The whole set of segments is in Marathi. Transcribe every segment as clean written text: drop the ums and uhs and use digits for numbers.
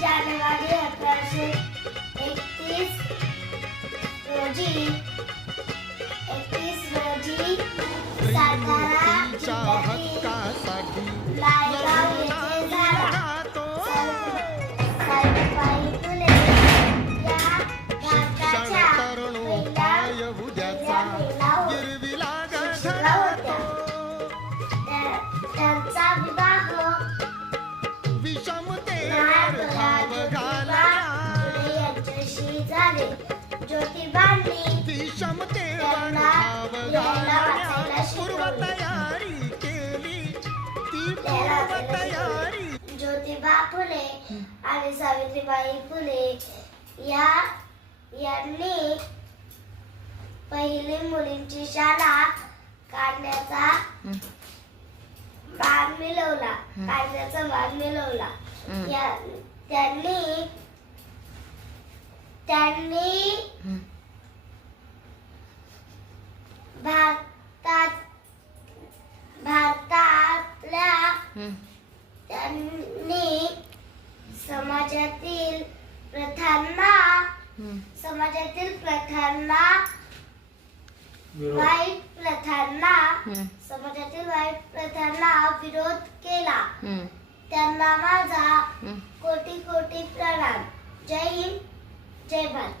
जानेवारी 1831 रोजी 31 रोजी सातारा स्त्रीच्या जिल्ह्यातील हक्कासाठी लायगाव येथे झाला. तो सावित्रीबाई फुले या शिक्षण भारताच्या तरुणोपाय उद्याचा गिरविला शिक्षिका होत्या. त्यांचा विवाह विषमतेवर घाव घाला फुले यांच्याशी झाले. ज्योतिबांनी विषमतेवर त्यांना घाव लिहायला घालण्या वाचायला पूर्व शिकवले. तयारी केली ती लिहायला पूर्व वाचायला तयारी शिकवले. ज्योतिबा फुले आणि सावित्रीबाई फुले यांनी पहिली मुलींची शाळा काढण्याचा भाग मिळवला. त्यांनी भारतातल्या त्यांनी समाजातील प्रथांना वाईट प्रथांना विरोध केला. त्यांना माझा कोटी कोटी प्रणाम. जय हिंद, जय भारत.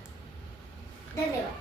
धन्यवाद.